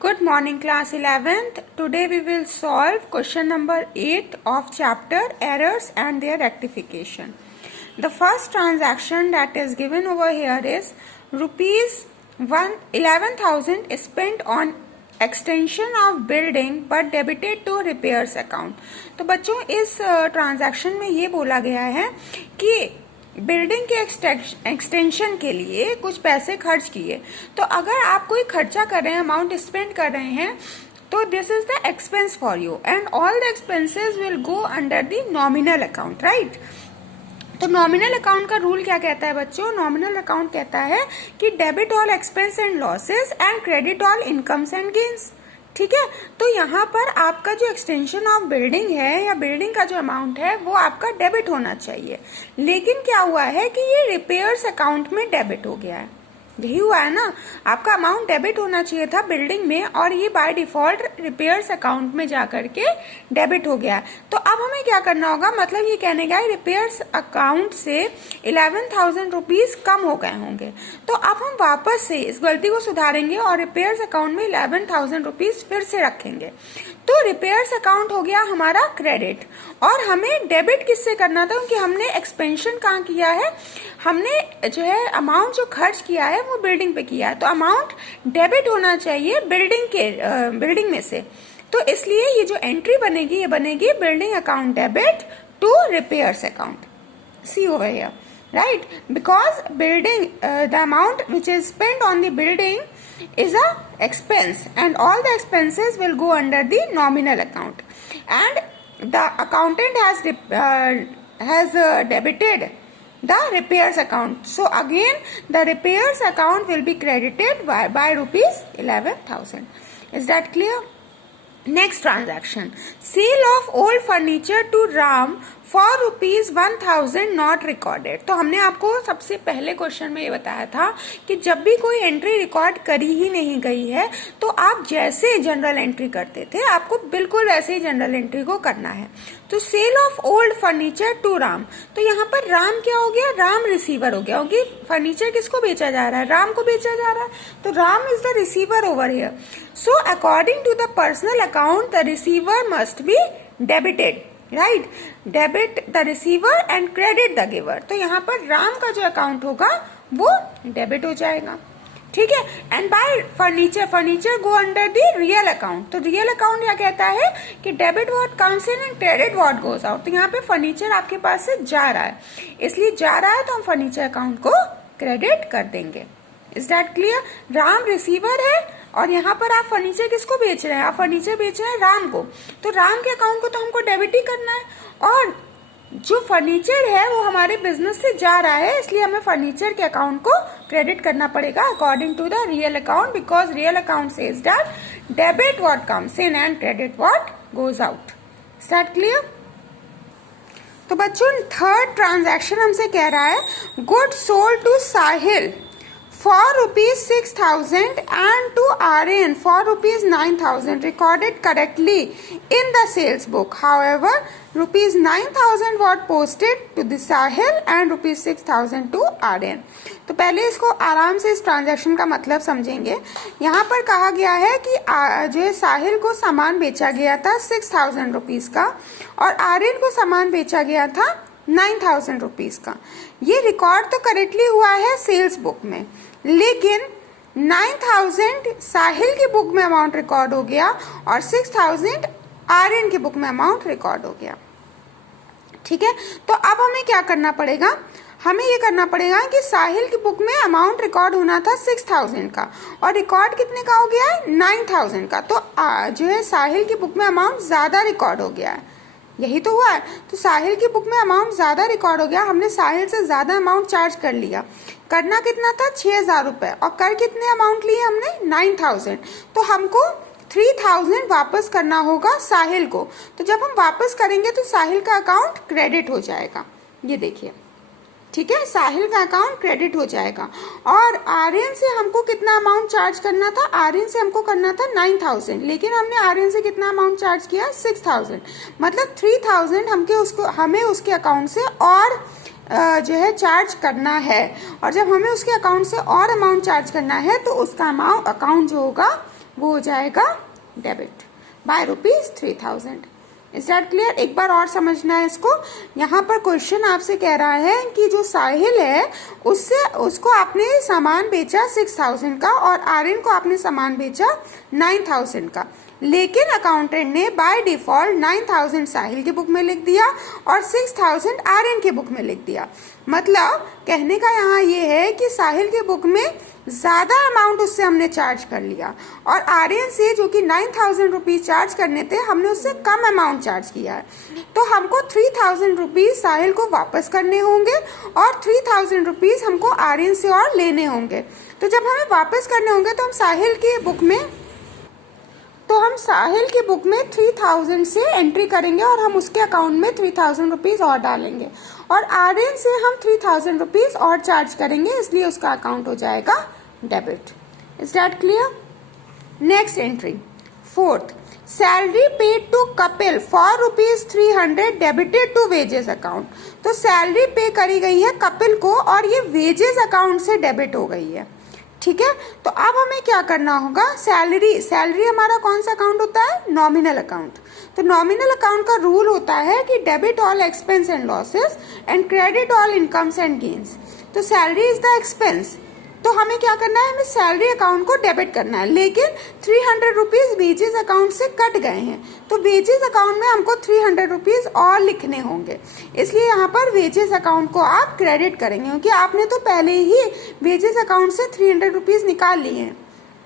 Good morning, class 11th. Today we will solve question number 8 of chapter Errors and their rectification. The first transaction that is given over here is rupees 11,000 spent on extension of building but debited to repairs account. तो बच्चों इस transaction में ये बोला गया है कि building के एक्सटेंशन के लिए कुछ पैसे खर्च किए। तो अगर आप कोई खर्चा कर रहे हैं, अमाउंट स्पेंड कर रहे हैं, तो this is the expense for you and all the expenses will go under the nominal account, right. तो नॉमिनल अकाउंट का रूल क्या कहता है बच्चों? नॉमिनल अकाउंट कहता है कि debit all expense and losses and credit all incomes and gains. ठीक है, तो यहाँ पर आपका जो एक्सटेंशन ऑफ बिल्डिंग है या बिल्डिंग का जो अमाउंट है वो आपका डेबिट होना चाहिए, लेकिन क्या हुआ है कि ये रिपेयर्स अकाउंट में डेबिट हो गया है। यही हुआ है ना, आपका अमाउंट डेबिट होना चाहिए था बिल्डिंग में और ये बाय डिफॉल्ट रिपेयर्स अकाउंट में जाकर के डेबिट हो गया। तो अब हमें क्या करना होगा, मतलब ये कहने का रिपेयर्स अकाउंट से 11,000 रुपीज कम हो गए होंगे। तो अब हम वापस से इस गलती को सुधारेंगे और रिपेयर्स अकाउंट में 11,000 रुपीज फिर से रखेंगे। तो रिपेयर्स अकाउंट हो गया हमारा क्रेडिट और हमें डेबिट किससे करना था, क्योंकि हमने एक्सपेंशन कहाँ किया है, हमने जो है अमाउंट जो खर्च किया है वो बिल्डिंग पे किया है। तो अमाउंट डेबिट होना चाहिए बिल्डिंग में से। तो इसलिए ये जो एंट्री बनेगी ये बनेगी building account debit to repairs account. See over here, right? Because building the amount which is spent on the building is a expense and all the expenses will go under the nominal account and the accountant has debited the repairs account. So again the repairs account will be credited by rupees 11,000. Is that clear? Next transaction, sale of old furniture to Ram for rupees 1,000 not recorded. तो हमने आपको सबसे पहले question में ये बताया था कि जब भी कोई एंट्री रिकॉर्ड करी ही नहीं गई है तो आप जैसे जनरल एंट्री करते थे आपको बिल्कुल वैसे ही जनरल एंट्री को करना है। तो sale of old furniture to Ram, तो यहाँ पर राम क्या हो गया, राम रिसीवर हो गया, क्योंकि फर्नीचर किसको बेचा जा रहा है, राम को बेचा जा रहा है। तो Ram is the receiver over here. So according to the personal account the receiver must be debited, right. Debit the receiver and credit the giver. तो यहाँ पर राम का जो अकाउंट होगा वो डेबिट हो जाएगा, ठीक है। And bye furniture go under the real account. तो रियल अकाउंट क्या कहता है कि debit what comes in and credit what goes out. तो यहाँ पे फर्नीचर आपके पास से जा रहा है, इसलिए जा रहा है तो हम फर्नीचर अकाउंट को क्रेडिट कर देंगे। Is that clear? Ram receiver है और यहाँ पर आप फर्नीचर किसको बेच रहे हैं, आप फर्नीचर बेच रहे हैं राम को। तो राम के अकाउंट को तो हमको डेबिट ही करना है और जो फर्नीचर है वो हमारे बिजनेस से जा रहा है, इसलिए हमें फर्नीचर के अकाउंट को क्रेडिट करना पड़ेगा according to the real account, because real account says that debit what comes in and credit what goes out. Is that clear? तो बच्चों थर्ड ट्रांजैक्शन हमसे कह रहा है good sold to Sahil for rupees 6,000 and to RN for rupees 9,000 recorded correctly in the sales book. However, rupees 9,000 was posted to the Sahil and rupees 6,000 to RN. तो पहले इसको आराम से इस ट्रांजैक्शन का मतलब समझेंगे। यहाँ पर कहा गया है कि जो है साहिल को सामान बेचा गया था 6,000 रुपीज का और आर्यन को सामान बेचा गया था 9,000 रुपीज का। ये रिकॉर्ड तो करेक्टली हुआ है सेल्स बुक में, लेकिन 9,000 साहिल की बुक में अमाउंट रिकॉर्ड हो गया और 6,000 आर्यन की बुक में अमाउंट रिकॉर्ड हो गया, ठीक है। तो अब हमें क्या करना पड़ेगा, हमें ये करना पड़ेगा कि साहिल की बुक में अमाउंट रिकॉर्ड होना था 6,000 का और रिकॉर्ड कितने का हो गया है 9,000 का। तो जो है साहिल की बुक में अमाउंट ज्यादा रिकॉर्ड हो गया है, यही तो हुआ है। तो साहिल की बुक में अमाउंट ज्यादा रिकॉर्ड हो गया, हमने साहिल से ज्यादा अमाउंट चार्ज कर लिया। करना कितना था 6,000 रुपए और कर कितने अमाउंट लिए हमने 9,000। तो हमको 3,000 वापस करना होगा साहिल को। तो जब हम वापस करेंगे तो साहिल का अकाउंट क्रेडिट हो जाएगा, ये देखिए, ठीक है, साहिल का अकाउंट क्रेडिट हो जाएगा। और आर्यन से हमको कितना अमाउंट चार्ज करना था, आर्यन से हमको करना था 9,000, लेकिन हमने आर्यन से कितना अमाउंट चार्ज किया 6,000, मतलब 3,000 हमें उसके अकाउंट से और जो है चार्ज करना है। और जब हमें उसके अकाउंट से और अमाउंट चार्ज करना है तो उसका अकाउंट जो होगा वो हो जाएगा debit bye ₹3000। Is that clear? एक बार और समझना है इसको। यहाँ पर क्वेश्चन आपसे कह रहा है कि जो साहिल है उसको आपने सामान बेचा 6000 का और आर्यन को आपने सामान बेचा 9000 का, लेकिन अकाउंटेंट ने बाय डिफॉल्ट 9000 साहिल की बुक में लिख दिया और 6000 आर्यन की बुक में लिख दिया। मतलब कहने का यहाँ ये है कि साहिल की बुक में ज्यादा अमाउंट उससे हमने चार्ज कर लिया और आर्यन से जो कि 9000 रुपीज चार्ज करने थे हमने उससे कम अमाउंट चार्ज किया है। तो हमको 3000 रुपीज साहिल को वापस करने होंगे और 3000 रुपीज हमको आर्यन से और लेने होंगे। तो जब हमें वापस करने होंगे तो हम साहिल की बुक में 3000 से एंट्री करेंगे और हम उसके अकाउंट में 3000 रुपीज और डालेंगे और आर्यन से हम 3000 रुपीज और चार्ज करेंगे, इसलिए उसका अकाउंट हो जाएगा debit. Is that clear? Next entry, fourth, salary paid to Kapil for ₹300 debited to wages account. तो सैलरी पे करी गई है कपिल को और ये वेजेस अकाउंट से डेबिट हो गई है। ठीक है, तो अब हमें क्या करना होगा, सैलरी हमारा कौन सा अकाउंट होता है? Nominal account. तो नॉमिनल अकाउंट का रूल होता है कि debit all expense and losses and credit all incomes and gains. तो सैलरी इज द एक्सपेंस, तो हमें क्या करना है, हमें सैलरी अकाउंट को डेबिट करना है, लेकिन 300 रुपीज वेजेस अकाउंट से कट गए हैं, तो वेजेस अकाउंट में हमको 300 रुपीज और लिखने होंगे, इसलिए यहाँ पर वेजेस अकाउंट को आप क्रेडिट करेंगे क्योंकि आपने तो पहले ही वेजेस अकाउंट से 300 रुपीज निकाल लिए हैं,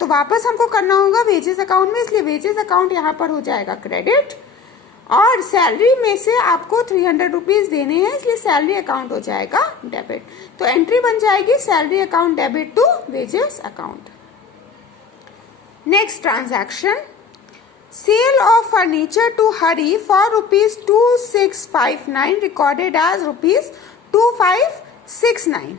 तो वापस हमको करना होगा वेजेस अकाउंट में, इसलिए वेजेस अकाउंट यहाँ पर हो जाएगा क्रेडिट और सैलरी में से आपको 300 रुपीज देने हैं, इसलिए सैलरी अकाउंट हो जाएगा डेबिट। तो एंट्री बन जाएगी salary account debit to wages account. Next transaction, sale of furniture to Hari for ₹2659 recorded as ₹2569।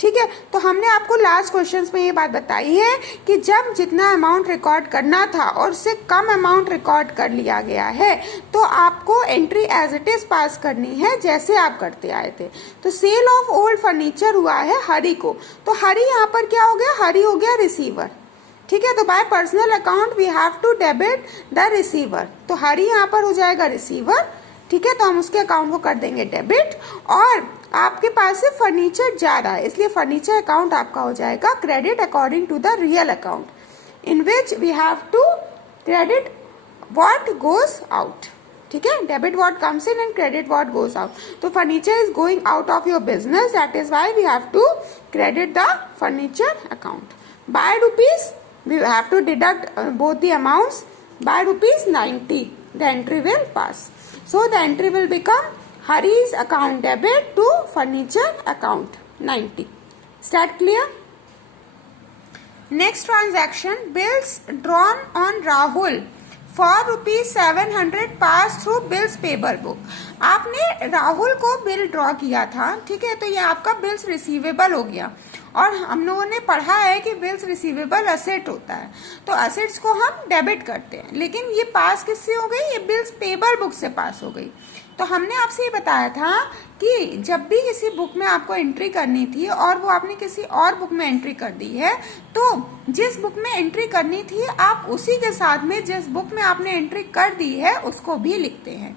ठीक है, तो हमने आपको लास्ट क्वेश्चंस में ये बात बताई है कि जब जितना अमाउंट रिकॉर्ड करना था और उससे कम अमाउंट रिकॉर्ड कर लिया गया है तो आपको entry as it is pass करनी है जैसे आप करते आए थे। तो सेल ऑफ ओल्ड फर्नीचर हुआ है हरी को, तो हरी यहाँ पर क्या हो गया, हरी हो गया रिसीवर। ठीक है, तो by personal account we have to debit the receiver, तो हरी यहाँ पर हो जाएगा रिसीवर। ठीक है, तो हम उसके अकाउंट को कर देंगे डेबिट और आपके पास से फर्नीचर जा रहा है, इसलिए फर्नीचर अकाउंट आपका हो जाएगा credit according to the real account in which we have to credit what goes out. ठीक है, debit what comes in and credit what goes out. तो furniture is going out of your business, that is why we have to credit the furniture account by rupees, we have to deduct both the amounts by ₹90. The entry will pass. So the entry will become Hari's account debit to furniture account 90. Is that clear? Next transaction, bills drawn on Rahul for ₹700 pass through bills payable book. आपने राहुल को bill draw किया था, ठीक है, तो ये आपका bills receivable हो गया और हम लोगों ने पढ़ा है कि बिल्स रिसीवेबल असेट होता है, तो असेट्स को हम डेबिट करते हैं, लेकिन ये पास किससे हो गई, ये बिल्स पेबल बुक से पास हो गई। तो हमने आपसे ये बताया था कि जब भी किसी बुक में आपको एंट्री करनी थी और वो आपने किसी और बुक में एंट्री कर दी है, तो जिस बुक में एंट्री करनी थी आप उसी के साथ में जिस बुक में आपने एंट्री कर दी है उसको भी लिखते हैं।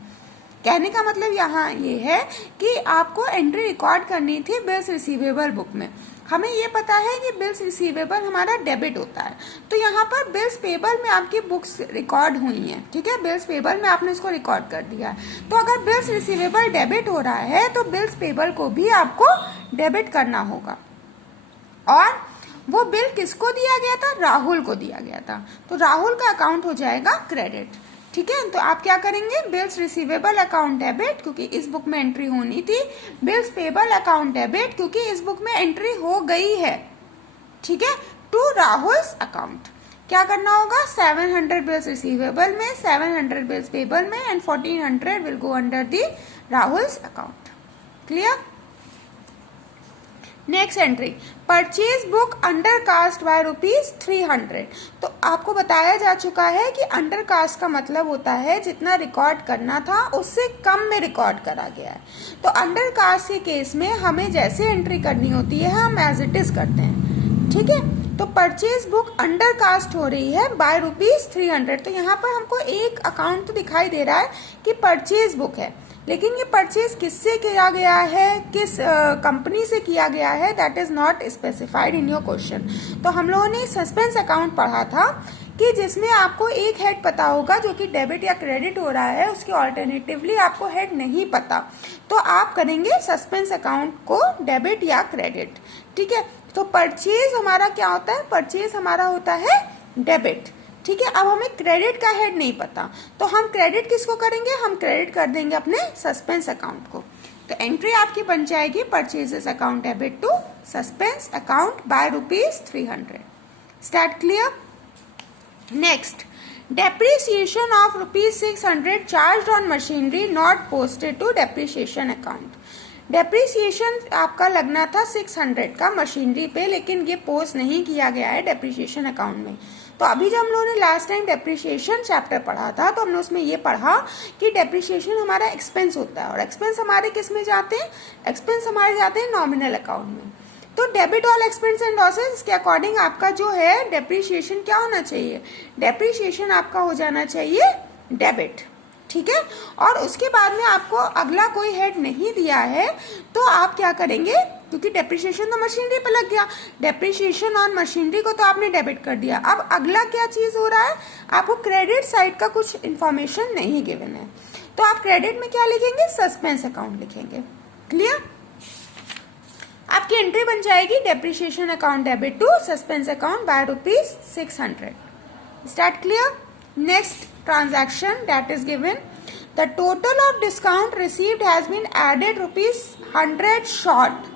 कहने का मतलब यहाँ ये है कि आपको एंट्री रिकॉर्ड करनी थी बिल्स रिसीवेबल बुक में, हमें ये पता है कि बिल्स रिसीवेबल हमारा डेबिट होता है, तो यहाँ पर बिल्स पेबल में आपकी बुक्स रिकॉर्ड हुई हैं। ठीक है, बिल्स पेबल में आपने इसको रिकॉर्ड कर दिया है, तो अगर बिल्स रिसीवेबल डेबिट हो रहा है तो बिल्स पेबल को भी आपको डेबिट करना होगा। और वो बिल किसको दिया गया था, राहुल को दिया गया था, तो राहुल का अकाउंट हो जाएगा क्रेडिट। ठीक है, तो आप क्या करेंगे, बिल्स रिसीवेबल अकाउंट डेबिट क्योंकि इस बुक में एंट्री होनी थी, बिल्स पेबल अकाउंट डेबिट क्योंकि इस बुक में एंट्री हो गई है। ठीक है, टू राहुल्स अकाउंट क्या करना होगा, 700 बिल्स रिसीवेबल में, 700 बिल्स पेबल में and 1400 will go under the Rahul's account. Clear? Next entry, purchase book under cast by ₹300। तो आपको बताया जा चुका है कि अंडर कास्ट का मतलब होता है जितना रिकॉर्ड करना था उससे कम में रिकॉर्ड करा गया है। तो अंडर कास्ट के केस में हमें जैसे एंट्री करनी होती है हम एज इट इज करते हैं। ठीक है, तो परचेज बुक अंडर कास्ट हो रही है बाय ₹300। तो यहाँ पर हमको एक अकाउंट तो दिखाई दे रहा है कि परचेज बुक है, लेकिन ये परचेज किससे किया गया है, किस कंपनी से किया गया है, that is not specified in your question. तो हम लोगों ने सस्पेंस अकाउंट पढ़ा था कि जिसमें आपको एक हेड पता होगा जो कि डेबिट या क्रेडिट हो रहा है, उसकी ऑल्टरनेटिवली आपको हेड नहीं पता, तो आप करेंगे सस्पेंस अकाउंट को डेबिट या क्रेडिट। ठीक है, तो परचेज हमारा क्या होता है, परचेज हमारा होता है डेबिट। ठीक है, अब हमें क्रेडिट का हेड नहीं पता, तो हम क्रेडिट किसको करेंगे, हम क्रेडिट कर देंगे अपने सस्पेंस अकाउंट को। तो एंट्री आपकी बन जाएगी purchases account debit to suspense account by ₹300। Start clear. Next, depreciation of ₹600 charged on machinery not posted to depreciation account। Depreciation आपका लगना था 600 का मशीनरी पे, लेकिन ये पोस्ट नहीं किया गया है डेप्रिसिएशन अकाउंट में। तो अभी जब हम लोगों ने लास्ट टाइम डेप्रिसिएशन चैप्टर पढ़ा था, तो हमने उसमें ये पढ़ा कि डेप्रिसिएशन हमारा एक्सपेंस होता है, और एक्सपेंस हमारे किस में जाते हैं, एक्सपेंस हमारे जाते हैं नॉमिनल अकाउंट में। तो debit all expense and losses के अकॉर्डिंग आपका जो है डेप्रिसिएशन क्या होना चाहिए, डेप्रिसिएशन आपका हो जाना चाहिए डेबिट। ठीक है, और उसके बाद में आपको अगला कोई हेड नहीं दिया है, तो आप क्या करेंगे, क्योंकि डेप्रिसिएशन तो मशीनरी पे लग गया, डेप्रिसिएशन ऑन मशीनरी को तो आपने डेबिट कर दिया। अब अगला क्या चीज हो रहा है, आपको क्रेडिट साइड का कुछ इंफॉर्मेशन नहीं गिवन है, तो आप क्रेडिट में क्या लिखेंगे, सस्पेंस अकाउंट लिखेंगे। क्लियर, आपकी एंट्री बन जाएगी depreciation account debit to suspense account by ₹600। Start clear. Next transaction that is given, the total of discount received has been added ₹100 short.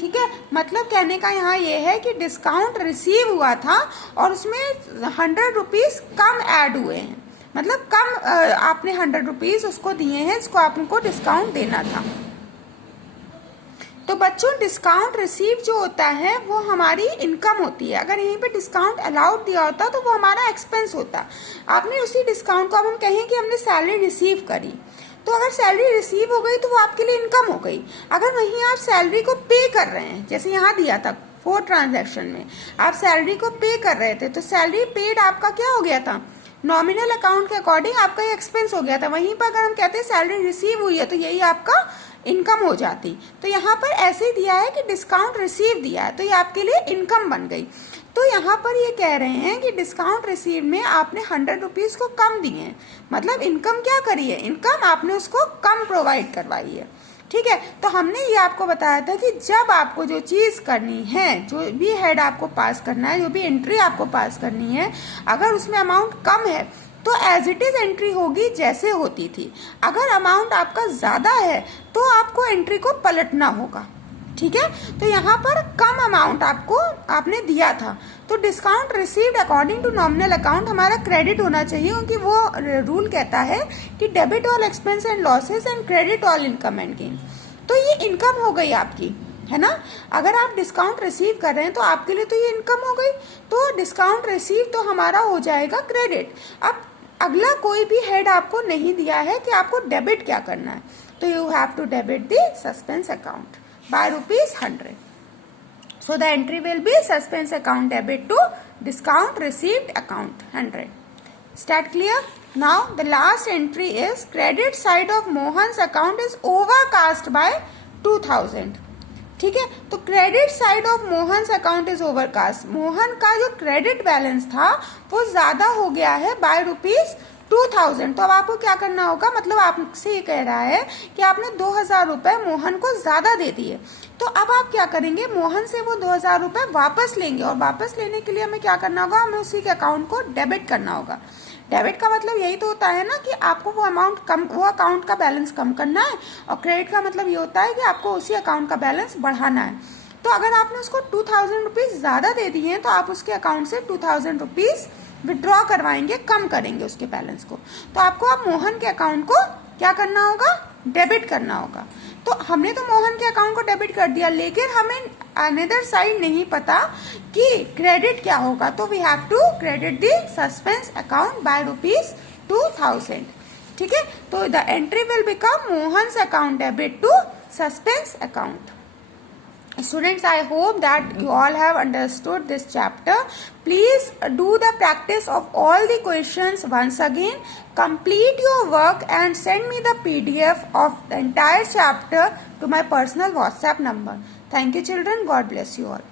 ठीक है, मतलब कहने का यहाँ ये है कि डिस्काउंट रिसीव हुआ था और उसमें ₹100 कम ऐड हुए हैं, मतलब कम आपने ₹100 उसको दिए हैं, इसको आपको डिस्काउंट देना था। तो बच्चों डिस्काउंट रिसीव जो होता है वो हमारी इनकम होती है, अगर यहीं पे डिस्काउंट अलाउड दिया होता तो वो हमारा एक्सपेंस होता। आपने उसी डिस्काउंट को, अब हम कहें कि हमने सैलरी रिसीव करी, तो अगर सैलरी रिसीव हो गई तो वो आपके लिए इनकम हो गई। अगर वहीं आप सैलरी को पे कर रहे हैं, जैसे यहाँ दिया था 4 ट्रांजेक्शन में आप सैलरी को पे कर रहे थे, तो सैलरी पेड आपका क्या हो गया था, नॉमिनल अकाउंट के अकॉर्डिंग आपका ये एक्सपेंस हो गया था। वहीं पर अगर हम कहते हैं सैलरी रिसीव हुई है, तो यही आपका इनकम हो जाती। तो यहाँ पर ऐसे ही दिया है कि डिस्काउंट रिसीव दिया है, तो ये आपके लिए इनकम बन गई। तो यहाँ पर ये कह रहे हैं कि डिस्काउंट रिसीव में आपने ₹100 को कम दिए हैं, मतलब इनकम क्या करी है, इनकम आपने उसको कम प्रोवाइड करवाई है। ठीक है, तो हमने ये आपको बताया था कि जब आपको जो चीज करनी है, जो भी हेड आपको पास करना है, जो भी एंट्री आपको पास करनी है, अगर उसमें अमाउंट कम है तो एज इट इज एंट्री होगी जैसे होती थी। अगर अमाउंट आपका ज्यादा है तो आपको एंट्री को पलटना होगा। ठीक है, तो यहाँ पर कम अमाउंट आपने दिया था, तो discount received according to nominal account हमारा क्रेडिट होना चाहिए, क्योंकि वो रूल कहता है कि debit all expense and losses and credit all income and gain. तो ये इनकम हो गई आपकी, है ना। अगर आप डिस्काउंट रिसीव कर रहे हैं तो आपके लिए तो ये इनकम हो गई, तो डिस्काउंट रिसीव तो हमारा हो जाएगा क्रेडिट। अब अगला कोई भी हेड आपको नहीं दिया है कि आपको डेबिट क्या करना है, तो you have to debit the suspense account by ₹100. So the entry will be suspense account debit to discount received account 100. Start clear? Now the last entry is credit side of Mohan's account is overcast by 2000. ठीक है, तो credit side of Mohan's account is overcast. Mohan का जो credit balance था वो ज्यादा हो गया है बाय ₹2000। तो अब आपको क्या करना होगा, मतलब आपसे ये कह रहा है कि आपने 2000 रुपए मोहन को ज्यादा दे दिए, तो अब आप क्या करेंगे, मोहन से वो 2000 रुपए वापस लेंगे, और वापस लेने के लिए हमें क्या करना होगा, हमें उसी के अकाउंट को डेबिट करना होगा। डेबिट का मतलब यही तो होता है ना कि आपको वो अमाउंट कम, वो अकाउंट का बैलेंस कम करना है, और क्रेडिट का मतलब ये होता है कि आपको उसी अकाउंट का बैलेंस बढ़ाना है। तो अगर आपने उसको 2000 रुपीज ज्यादा दे दिए हैं, तो आप उसके अकाउंट से 2000 रुपीज विड्रॉ करवाएंगे, कम करेंगे उसके बैलेंस को। तो आपको अब मोहन के अकाउंट को क्या करना होगा, डेबिट करना होगा। तो हमने तो मोहन के अकाउंट को डेबिट कर दिया, लेकिन हमें अनदर साइड नहीं पता कि क्रेडिट क्या होगा, तो we have to credit the suspense account by ₹2000। ठीक है, तो the entry will become Mohan's account debit to suspense account. Students, I hope that you all have understood this chapter. Please do the practice of all the questions once again. Complete your work and send me the PDF of the entire chapter to my personal WhatsApp number. Thank you, children. God bless you all.